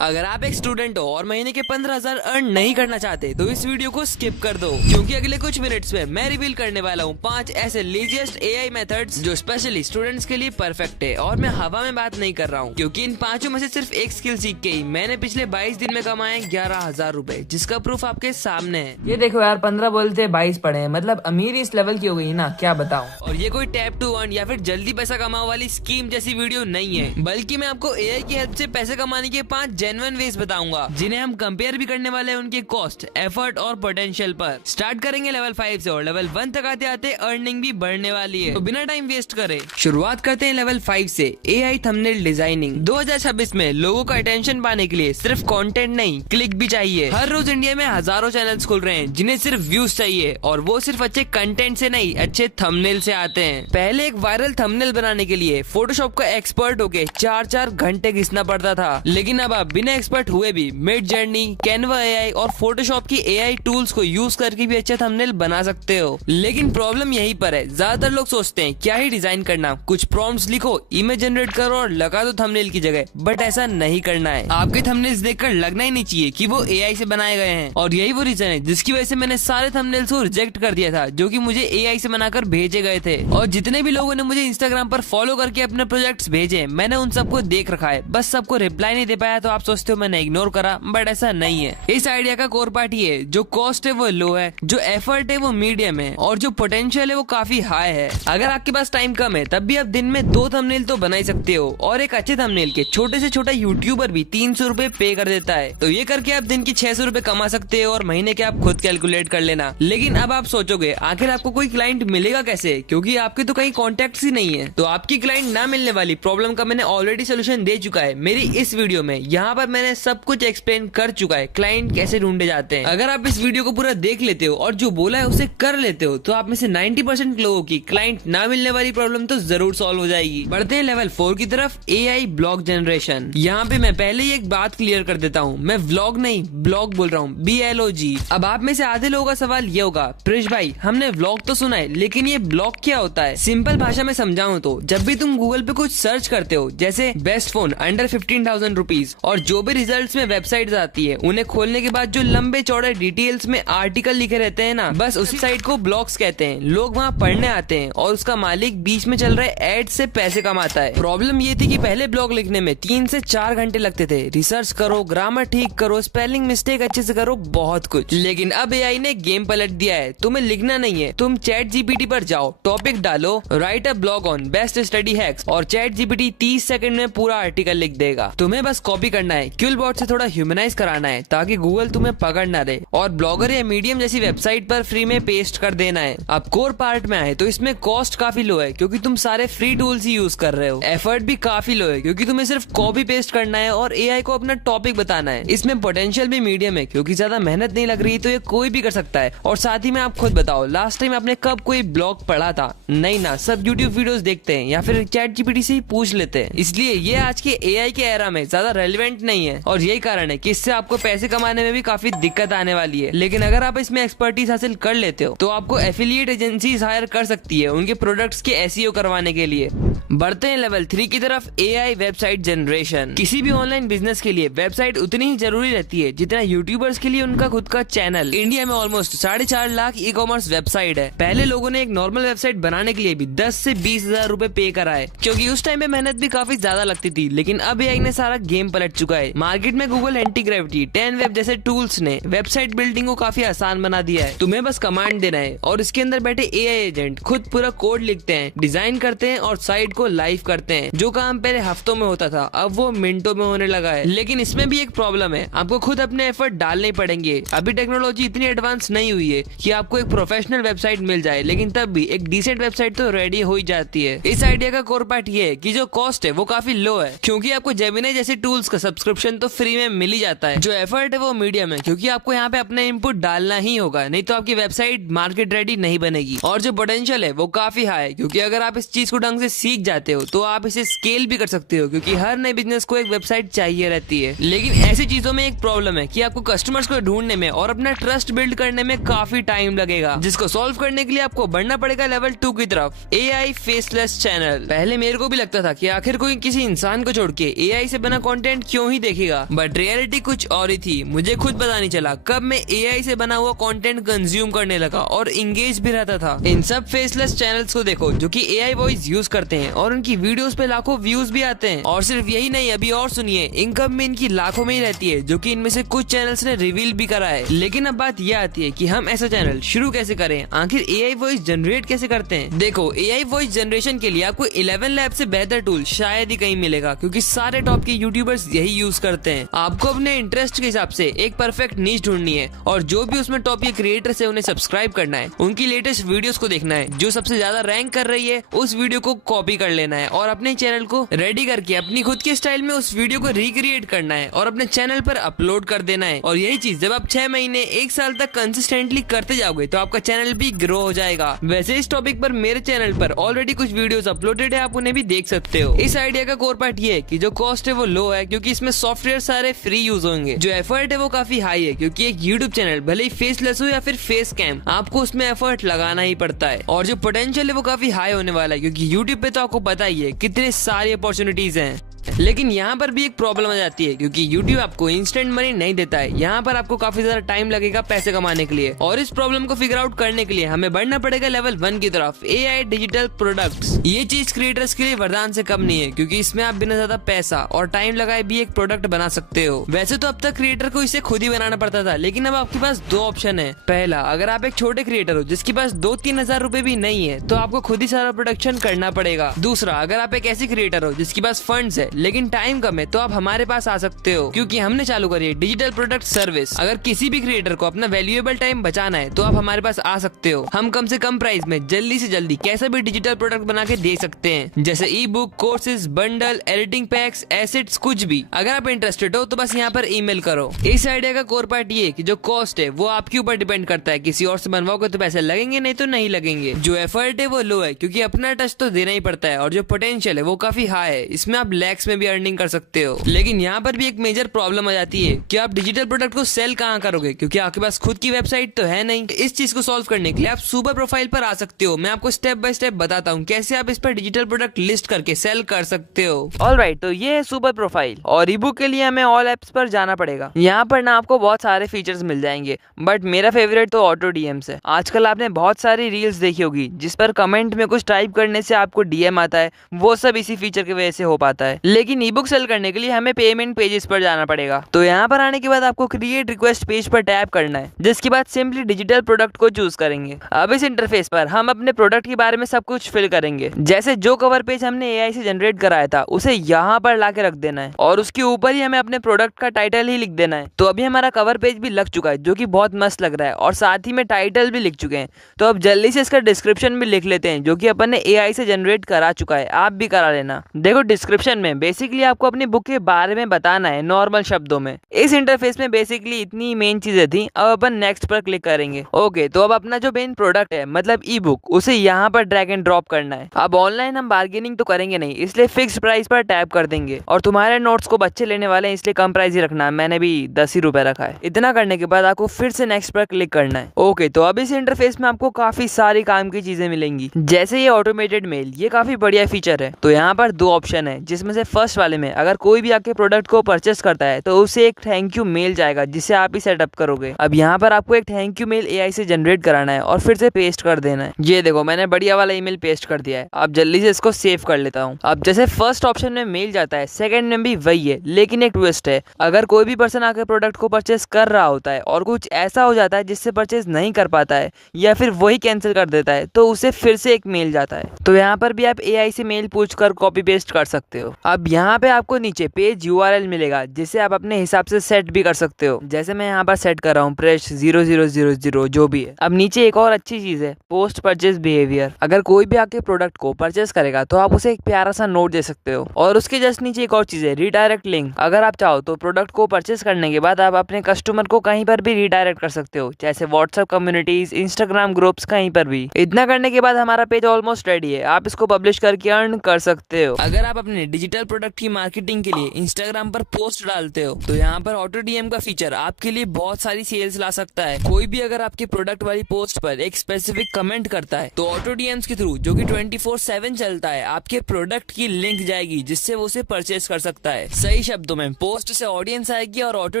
अगर आप एक स्टूडेंट हो और महीने के 15,000 अर्न नहीं करना चाहते तो इस वीडियो को स्किप कर दो, क्योंकि अगले कुछ मिनट्स में मैं रिवील करने वाला हूँ 5 ऐसे लेजिएस्ट एआई मेथड्स जो स्पेशली स्टूडेंट्स के लिए परफेक्ट है। और मैं हवा में बात नहीं कर रहा हूँ, क्योंकि इन पांचों में से सिर्फ एक स्किल सीख के ही मैंने पिछले 22 दिन में कमाए 11,000 रूपए, जिसका प्रूफ आपके सामने है। ये देखो यार, 15 बोलते 22 पढ़े हैं, मतलब अमीर इस लेवल की हो गई ना, क्या बताऊं। और ये कोई टैप टू अर्न या फिर जल्दी पैसा कमाओ वाली स्कीम जैसी वीडियो नहीं है, बल्कि मैं आपको एआई की हेल्प से पैसे कमाने के 5 जेन्युइन वेज बताऊंगा, जिन्हें हम कंपेयर भी करने वाले हैं उनके कॉस्ट, एफर्ट और पोटेंशियल पर। स्टार्ट करेंगे लेवल 5 से और लेवल 1 तक आते आते अर्निंग भी बढ़ने वाली है। तो बिना टाइम वेस्ट करे शुरुआत करते हैं लेवल 5 से, एआई थंबनेल डिजाइनिंग। 2026 में लोगों का अटेंशन पाने के लिए सिर्फ कंटेंट नहीं, क्लिक भी चाहिए। हर रोज इंडिया में हजारों चैनल्स खुल रहे हैं जिन्हें सिर्फ व्यूज चाहिए, और वो सिर्फ अच्छे कंटेंट से नहीं, अच्छे थंबनेल से आते हैं। पहले एक वायरल थंबनेल बनाने के लिए फोटोशॉप का एक्सपर्ट होके 4-4 घंटे घिसना पड़ता था, लेकिन अब आप बिना एक्सपर्ट हुए भी मिड जर्नी, कैनवा एआई और फोटोशॉप की एआई टूल्स को यूज करके भी अच्छे थंबनेल बना सकते हो। लेकिन प्रॉब्लम यहीं पर है, ज्यादातर लोग सोचते हैं क्या ही डिजाइन करना, कुछ प्रॉम्प्ट्स लिखो, इमेज जनरेट करो और लगा दो थंबनेल की जगह। बट ऐसा नहीं करना है। आपके थंबनेल्स देखकर लगना ही नहीं चाहिए कि वो एआई से बनाए गए हैं, और यही वो रीजन है जिसकी वजह से मैंने सारे थंबनेल्स को रिजेक्ट कर दिया था जो कि मुझे एआई से बनाकर भेजे गए थे। और जितने भी लोगों ने मुझे इंस्टाग्राम पर फॉलो करके अपने प्रोजेक्ट्स भेजे, मैंने उन सबको देख रखा है, बस सबको रिप्लाई नहीं दे पाया तो आप सोचते हो मैंने इग्नोर करा, बट ऐसा नहीं है। इस आइडिया का कोर पार्ट ये है, जो कॉस्ट है वो लो है, जो एफर्ट है वो मीडियम है, और जो पोटेंशियल है वो काफी हाई है। अगर आपके पास टाइम कम है तब भी आप दिन में 2 थंबनेल तो बना ही सकते हो, और एक अच्छे थंबनेल के छोटे से छोटा यूट्यूबर भी 300 रूपए पे कर देता है। तो ये करके आप दिन की 600 रूपए कमा सकते हो, और महीने के आप खुद कैलकुलेट कर लेना। लेकिन अब आप सोचोगे आखिर आपको कोई क्लाइंट मिलेगा कैसे, क्योंकि आपके तो कहीं कॉन्टेक्ट ही नहीं है। तो आपकी क्लाइंट ना मिलने वाली प्रॉब्लम का मैंने ऑलरेडी सोल्यूशन दे चुका है मेरी इस वीडियो में। यहाँ पर मैंने सब कुछ एक्सप्लेन कर चुका है, क्लाइंट कैसे ढूंढे जाते हैं। अगर आप इस वीडियो को पूरा देख लेते हो और जो बोला है उसे कर लेते हो, तो आप में से 90% लोगों की क्लाइंट ना मिलने वाली प्रॉब्लम तो जरूर सॉल्व हो जाएगी। बढ़ते हैं लेवल 4 की तरफ, एआई ब्लॉग जनरेशन। यहाँ पे मैं पहले ही एक बात क्लियर कर देता हूँ, मैं व्लॉग नहीं ब्लॉग बोल रहा हूँ, BLOG। अब आप में से आधे लोगों का सवाल ये होगा, प्रिश भाई हमने व्लॉग तो सुना है, लेकिन ये ब्लॉग क्या होता है? सिंपल भाषा में समझाऊं तो, जब भी तुम गूगल पे कुछ सर्च करते हो, जैसे बेस्ट फोन अंडर 15,000 रुपीज, और जो भी रिजल्ट्स में वेबसाइट आती है उन्हें खोलने के बाद जो लंबे चौड़े डिटेल्स में आर्टिकल लिखे रहते हैं ना, बस उसी साइट को ब्लॉग्स कहते हैं। लोग वहाँ पढ़ने आते हैं और उसका मालिक बीच में चल रहे एड से पैसे कमाता है। प्रॉब्लम ये थी कि पहले ब्लॉग लिखने में 3 से 4 घंटे लगते थे, रिसर्च करो, ग्रामर ठीक करो, स्पेलिंग मिस्टेक अच्छे से करो, बहुत कुछ। लेकिन अब एआई ने गेम पलट दिया है, तुम्हें लिखना नहीं है, तुम चैट जीपीटी पर जाओ, टॉपिक डालो, right a blog on best study hacks, और चैट जीपीटी 30 सेकंड में पूरा आर्टिकल लिख देगा। तुम्हें बस कॉपी करना है, क्यूलबॉट से थोड़ा ह्यूमनाइज कराना है ताकि गूगल तुम्हें पकड़ ना दे, और ब्लॉगर या मीडियम जैसी वेबसाइट पर फ्री में पेस्ट कर देना है। अब कोर पार्ट में आए तो इसमें कॉस्ट काफी लो है, क्योंकि तुम सारे फ्री टूल्स ही यूज कर रहे हो। एफर्ट भी काफी लो है, क्योंकि तुम्हें सिर्फ कॉपी पेस्ट करना है और एआई को अपना टॉपिक बताना है। इसमें पोटेंशियल भी मीडियम है, क्योंकि ज्यादा मेहनत नहीं लग रही, तो ये कोई भी कर सकता है। और साथ ही में आप खुद बताओ, लास्ट टाइम आपने कब कोई ब्लॉग पढ़ा था? नहीं ना, सब यूट्यूब वीडियोस देखते हैं या फिर चैट जीपीटी से ही पूछ लेते हैं। इसलिए ये आज के एआई के एरा में ज्यादा रेलिवेंट नहीं है, और यही कारण है कि इससे आपको पैसे कमाने में भी काफी दिक्कत आने वाली है। लेकिन अगर आप इसमें एक्सपर्टीज हासिल कर लेते हो तो आपको एफिलिएट एजेंसीज हायर कर सकती है उनके प्रोडक्ट्स के एसईओ करवाने के लिए। बढ़ते हैं लेवल 3 की तरफ, एआई वेबसाइट जनरेशन। किसी भी ऑनलाइन बिजनेस के लिए वेबसाइट उतनी ही जरूरी रहती है जितना यूट्यूबर्स के लिए उनका खुद का चैनल। इंडिया में almost 4.5 lakh e commerce website है। पहले लोगों ने एक नॉर्मल वेबसाइट बनाने के लिए भी 10 से 20,000 रूपए पे कराए, क्योंकि उस टाइम में मेहनत भी काफी ज्यादा लगती थी। लेकिन अब एआई ने सारा गेम पलट चुका है। मार्केट में गूगल एंटी ग्रेविटी, 10 वेब जैसे टूल्स ने वेबसाइट बिल्डिंग को काफी आसान बना दिया है। तुम्हें बस कमांड देना है और इसके अंदर बैठे एआई एजेंट खुद पूरा कोड लिखते हैं, डिजाइन करते हैं और साइट को लाइव करते हैं। जो काम पहले हफ्तों में होता था अब वो मिनटों में होने लगा है। लेकिन इसमें भी एक प्रॉब्लम है, आपको खुद अपने एफर्ट डालने पड़ेंगे। अभी टेक्नोलॉजी इतनी एडवांस नहीं हुई है कि आपको एक प्रोफेशनल वेबसाइट मिल जाए, लेकिन तब भी एक डिसेंट वेबसाइट तो रेडी हो ही जाती है। इस आइडिया का कोर पार्ट ये है कि जो कॉस्ट है वो काफी लो है, क्योंकि आपको जेमिनी जैसे टूल्स का सब्सक्रिप्शन तो फ्री में मिल ही जाता है। जो एफर्ट है वो मीडियम है, क्योंकि आपको यहाँ पे अपना इनपुट डालना ही होगा, नहीं तो आपकी वेबसाइट मार्केट रेडी नहीं बनेगी। और जो पोटेंशियल है वो काफी हाई है, क्योंकि अगर आप इस चीज को ढंग से सीख जाते हो तो आप इसे स्केल भी कर सकते हो, क्योंकि हर नए बिजनेस को एक वेबसाइट चाहिए रहती है। लेकिन ऐसी चीजों में एक प्रॉब्लम है कि आपको कस्टमर्स को ढूंढने में और अपना ट्रस्ट बिल्ड करने में काफी टाइम लगेगा, जिसको सॉल्व करने के लिए आपको बढ़ना पड़ेगा लेवल 2 की तरफ, एआई फेसलेस चैनल। पहले मेरे को भी लगता था कि आखिर कोई किसी इंसान को छोड़ के एआई से बना कंटेंट क्यों वीडियो ही देखेगा। बट रियलिटी कुछ और ही थी। मुझे खुद पता नहीं चला कब मैं एआई से बना हुआ कंटेंट कंज्यूम करने लगा और इंगेज भी रहता था। इन सब फेसलेस चैनल्स को देखो जो कि एआई वॉइस यूज करते हैं और उनकी वीडियोस पे लाखों व्यूज भी आते हैं। और सिर्फ यही नहीं, अभी और सुनिए, इनकम में इनकी लाखों में ही रहती है, जो कि इनमें से कुछ चैनल्स ने रिवील भी करा है। लेकिन अब बात यह आती है कि हम ऐसा चैनल शुरू कैसे करें, आखिर एआई वॉइस जनरेट कैसे करते हैं। देखो, एआई वॉइस जनरेशन के लिए आपको 11 लैब से बेहतर टूल शायद ही कहीं मिलेगा, क्योंकि सारे टॉप के यूट्यूबर्स यही यूज करते हैं। आपको अपने इंटरेस्ट के हिसाब से एक परफेक्ट नीश ढूंढनी है और जो भी उसमें टॉप के क्रिएटर्स है उन्हें सब्सक्राइब करना है, उनकी लेटेस्ट वीडियोस को देखना है, जो सबसे ज्यादा रैंक कर रही है उस वीडियो को कॉपी कर लेना है और अपने चैनल को रेडी करके अपनी खुद के स्टाइल में उस वीडियो को रिक्रिएट करना है और अपने चैनल पर अपलोड कर देना है। और यही चीज जब आप 6 महीने 1 साल तक कंसिस्टेंटली करते जाओगे तो आपका चैनल भी ग्रो हो जाएगा। वैसे इस टॉपिक पर मेरे चैनल पर ऑलरेडी कुछ वीडियोस अपलोडेड है, आप उन्हें भी देख सकते हो। इस आइडिया का कोर पार्ट ये है कि जो कॉस्ट है वो लो है, क्योंकि इसमें सॉफ्टवेयर सारे फ्री यूज होंगे। जो एफर्ट है वो काफी हाई है, क्योंकि एक यूट्यूब चैनल भले ही फेसलेस हो या फिर फेस कैम, आपको उसमें एफर्ट लगाना ही पड़ता है। और जो पोटेंशियल है वो काफी हाई होने वाला है, क्योंकि यूट्यूब पे तो आपको पता ही है कितने सारी अपॉर्चुनिटीज हैं। लेकिन यहाँ पर भी एक प्रॉब्लम आ जाती है, क्योंकि YouTube आपको इंस्टेंट मनी नहीं देता है। यहाँ पर आपको काफी ज्यादा टाइम लगेगा पैसे कमाने के लिए, और इस प्रॉब्लम को फिगर आउट करने के लिए हमें बढ़ना पड़ेगा लेवल 1 की तरफ, AI डिजिटल प्रोडक्ट्स। ये चीज क्रिएटर्स के लिए वरदान से कम नहीं है, क्योंकि इसमें आप बिना ज्यादा पैसा और टाइम लगाए भी एक प्रोडक्ट बना सकते हो। वैसे तो अब तक क्रिएटर को इसे खुद ही बनाना पड़ता था, लेकिन अब आपके पास 2 ऑप्शन है। पहला, अगर आप एक छोटे क्रिएटर हो जिसके पास 2-3 हजार रुपए भी नहीं है, तो आपको खुद ही सारा प्रोडक्शन करना पड़ेगा। दूसरा, अगर आप एक ऐसी क्रिएटर हो जिसके पास फंड्स है लेकिन टाइम कम है, तो आप हमारे पास आ सकते हो, क्योंकि हमने चालू करी है डिजिटल प्रोडक्ट सर्विस। अगर किसी भी क्रिएटर को अपना वैल्यूएबल टाइम बचाना है तो आप हमारे पास आ सकते हो। हम कम से कम प्राइस में जल्दी से जल्दी कैसा भी डिजिटल प्रोडक्ट बना के दे सकते हैं, जैसे ई book, courses, bundle, editing PACS, assets, कुछ भी। अगर आप इंटरेस्टेड हो तो बस यहाँ पर ईमेल करो। इस आइडिया का कोर पार्ट ये कि जो कॉस्ट है वो आपके ऊपर डिपेंड करता है। किसी और से बनवाओगे तो पैसे लगेंगे, नहीं तो नहीं लगेंगे। जो एफर्ट है वो लो है, क्योंकि अपना टच तो देना ही पड़ता है, और जो पोटेंशियल है वो काफी हाई है। इसमें आप लैक्स में भी अर्निंग कर सकते हो। लेकिन यहाँ पर भी एक मेजर प्रॉब्लम आ जाती है कि आप डिजिटल प्रोडक्ट को सेल कहाँ करोगे, क्योंकि आपके पास खुद की वेबसाइट तो है नहीं। इस चीज को सॉल्व करने के लिए आप सुपर प्रोफाइल पर आ सकते हो। मैं आपको स्टेप बाय स्टेप बताता हूँ कैसे आप इस पर डिजिटल प्रोडक्ट लिस्ट करके सेल कर सकते हो। ऑलराइट, तो ये है सुपर प्रोफाइल, और ईबुक के लिए हमें ऑल एप्स पर जाना पड़ेगा। यहाँ पर ना आपको बहुत सारे फीचर्स मिल जाएंगे, बट मेरा फेवरेट तो ऑटो डीएम्स है। आजकल आपने बहुत सारी रील्स देखी होगी जिस पर कमेंट में कुछ टाइप करने से आपको डीएम आता है, वो सब इसी फीचर की वजह से हो पाता है। लेकिन ईबुक सेल करने के लिए हमें पेमेंट पेजेस पर जाना पड़ेगा। तो यहाँ पर आने के बाद आपको क्रिएट रिक्वेस्ट पेज पर टैप करना है, जिसके बाद सिंपली डिजिटल प्रोडक्ट को चूज करेंगे। अब इस इंटरफेस पर हम अपने प्रोडक्ट के बारे में सब कुछ फिल करेंगे। जैसे जो कवर पेज हमने एआई से जनरेट कराया था उसे यहाँ पर लाके रख देना है, और उसके ऊपर ही हमें अपने प्रोडक्ट का टाइटल ही लिख देना है। तो अभी हमारा कवर पेज भी लग चुका है, जो कि बहुत मस्त लग रहा है, और साथ ही में टाइटल भी लिख चुके हैं। तो अब जल्दी से इसका डिस्क्रिप्शन भी लिख लेते हैं, जो कि अपन ने एआई से जनरेट करा चुका है। आप भी करा लेना। देखो, डिस्क्रिप्शन में बेसिकली आपको अपनी बुक के बारे में बताना है नॉर्मल शब्दों में। इस इंटरफेस में बेसिकली इतनी मेन चीजें थी। अब अपन नेक्स्ट पर क्लिक करेंगे। ओके, तो अब अपना जो मेन प्रोडक्ट है मतलब ई बुक, उसे यहाँ पर ड्रैग एंड ड्रॉप करना है। अब ऑनलाइन हम बार्गेनिंग तो करेंगे नहीं, इसलिए फिक्स प्राइस पर टैप कर देंगे। और तुम्हारे नोट्स को बच्चे लेने वाले हैं, इसलिए कम प्राइस ही रखना है। मैंने भी 10 ही रुपए रखा है। इतना करने के बाद आपको फिर से नेक्स्ट पर क्लिक करना है। ओके, तो अब इस इंटरफेस में आपको काफी सारी काम की चीजें मिलेंगी, जैसे ये ऑटोमेटेड मेल। ये काफी बढ़िया फीचर है। तो यहाँ पर 2 ऑप्शन है, जिसमें से फर्स्ट वाले में अगर कोई भी आपके प्रोडक्ट को परचेस करता है तो उसे एक थैंक यू मेल जाएगा, जिसे आप ही सेटअप करोगे। अब यहाँ पर आपको एक थैंक यू मेल एआई से जनरेट कराना है और फिर से पेस्ट कर देना है। ये देखो, मैंने बढ़िया वाला ईमेल पेस्ट कर दिया है। अब जल्दी से इसको सेव कर लेता हूँ। अब जैसे फर्स्ट ऑप्शन में मेल जाता है, सेकंड में भी वही है, लेकिन एक ट्विस्ट है। अगर कोई भी पर्सन आकर प्रोडक्ट को परचेस कर रहा होता है और कुछ ऐसा हो जाता है जिससे परचेस नहीं कर पाता है, या फिर वही कैंसिल कर देता है, तो उसे फिर से एक मेल जाता है। तो यहाँ पर भी आप एआई से मेल पूछकर कॉपी पेस्ट कर सकते हो। अब यहाँ पे आपको नीचे पेज यूआरएल मिलेगा, जिसे आप अपने हिसाब से सेट भी कर सकते हो। जैसे मैं यहाँ पर सेट कर रहा हूँ प्रेस 0000, जो भी है। अब नीचे एक और अच्छी चीज है, पोस्ट परचेस बिहेवियर। अगर कोई भी आपके प्रोडक्ट को परचेस करेगा तो आप उसे एक प्यारा सा नोट दे सकते हो। और उसके जस्ट नीचे एक और चीज है, रिडायरेक्ट लिंक। अगर आप चाहो तो प्रोडक्ट को परचेस करने के बाद आप अपने कस्टमर को कहीं पर भी रिडायरेक्ट कर सकते हो, जैसे व्हाट्सएप कम्युनिटीज, इंस्टाग्राम ग्रुप्स, कहीं पर भी। इतना करने के बाद हमारा पेज ऑलमोस्ट रेडी है। आप इसको पब्लिश करके अर्न कर सकते हो। अगर आप अपने डिजिटल प्रोडक्ट की मार्केटिंग के लिए इंस्टाग्राम पर पोस्ट डालते हो तो यहाँ पर ऑटो डीएम का फीचर आपके लिए बहुत सारी सेल्स ला सकता है। कोई भी अगर आपके प्रोडक्ट वाली पोस्ट पर एक स्पेसिफिक कमेंट करता है तो ऑटो डीएम्स के थ्रू, जो कि 24/7 चलता है, आपके प्रोडक्ट की लिंक जाएगी जिससे वो उसे परचेस कर सकता है। सही शब्दों में पोस्ट से ऑडियंस आएगी और ऑटो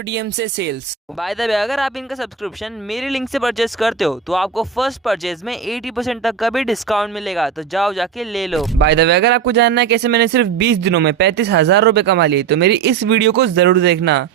डीएम से सेल्स। बाय द वे, अगर आप इनका सब्सक्रिप्शन मेरे लिंक से परचेस करते हो तो आपको फर्स्ट परचेज में 80% तक का भी डिस्काउंट मिलेगा, तो जाओ जाके ले लो। बाय द वे, अगर आपको जानना है कैसे मैंने सिर्फ 20 दिनों में 35,000 रुपए कमा लिए तो मेरी इस वीडियो को जरूर देखना।